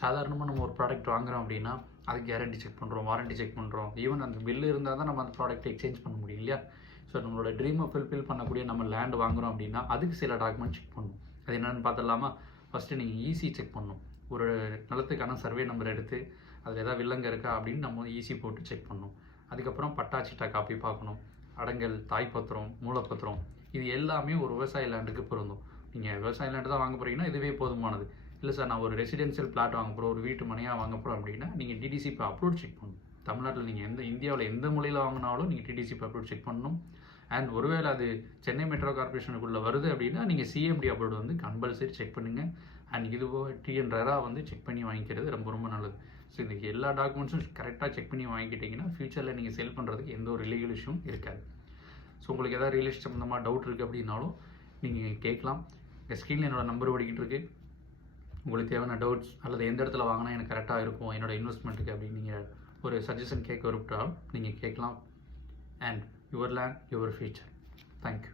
சாதாரணமாக நம்ம ஒரு ப்ராடக்ட் வாங்குகிறோம் அப்படின்னா அது கேரண்டி செக் பண்ணுறோம், வாரண்டி செக் பண்ணுறோம். ஈவன் அந்த பில்லு இருந்தால் தான் நம்ம அந்த ப்ராடக்ட்டை எக்ஸ்சேஞ்ச் பண்ண முடியும் இல்லையா? ஸோ நம்மளோட ட்ரீமை ஃபில்ஃபில் பண்ணக்கூடிய நம்ம லேண்ட் வாங்குகிறோம் அப்படின்னா அதுக்கு சில டாக்குமெண்ட் செக் பண்ணணும். அது என்னென்னு பார்த்துடலாமா? ஃபஸ்ட்டு நீங்கள் ஈசி செக் பண்ணணும். ஒரு நிலத்துக்கான சர்வே நம்பர் எடுத்து அதில் எதாவது வில்லங்க இருக்கா அப்படின்னு நம்ம ஈசி போட்டு செக் பண்ணணும். அதுக்கப்புறம் பட்டா சிட்டா காப்பி பார்க்கணும். அடங்கல், தாய்ப்பத்திரம், மூலப்பத்திரம், இது எல்லாமே ஒரு விவசாய லேண்டுக்கு பொருந்தும். நீங்கள் விவசாய லேண்டு தான் வாங்க போகிறீங்கன்னா இதுவே போதுமானது. இல்லை சார் நான் ஒரு ரெசிடென்ஷியல் பிளாட் வாங்க போகிறோம், ஒரு வீட்டு மனையாக வாங்க போகிறோம் அப்படின்னா நீங்கள் டிடிசிபி அப்லோட் செக் பண்ணணும். தமிழ்நாட்டில் நீங்கள் இந்தியாவில் எந்த மொழியில் வாங்கினாலும் நீங்கள் டிடிசிபி அப்லோட் செக் பண்ணணும். அண்ட் ஒருவேளை அது சென்னை மெட்ரோ கார்பரேஷனுக்குள்ளே வருது அப்படின்னா நீங்கள் சிஎம்டி அப்லோட் வந்து கம்பல்சரி செக் பண்ணுங்கள். அண்ட் இதுவோ டிஎன் ரெரா வந்து செக் பண்ணி வாங்கிக்கிறது ரொம்ப ரொம்ப நல்லது. ஸோ இதுக்கு எல்லா டாக்குமெண்ட்ஸும் கரெக்டாக செக் பண்ணி வாங்கிக்கிட்டிங்கன்னா ஃப்யூச்சரில் நீங்கள் செல் பண்ணுறதுக்கு எந்த ஒரு லீகல் இஷ்யூவும் இருக்காது. ஸோ உங்களுக்கு எதாவது ரியல் எஸ்டேட் சம்மந்தமாக டவுட் இருக்குது அப்படின்னாலும் நீங்கள் கேட்கலாம். எங்கள் ஸ்க்ரீனில் என்னோடய நம்பர் ஓடிக்கிட்டு இருக்குது. உங்களுக்கு தேவையான டவுட்ஸ் அல்லது எந்த இடத்துல வாங்கினா எனக்கு கரெக்டாக இருக்கும் என்னோடய இன்வெஸ்ட்மெண்ட்டுக்கு அப்படின்னு நீங்கள் ஒரு சஜஷன் கேட்க விருப்பத்தாலும் நீங்கள் கேட்கலாம். And your land your future. Thank you.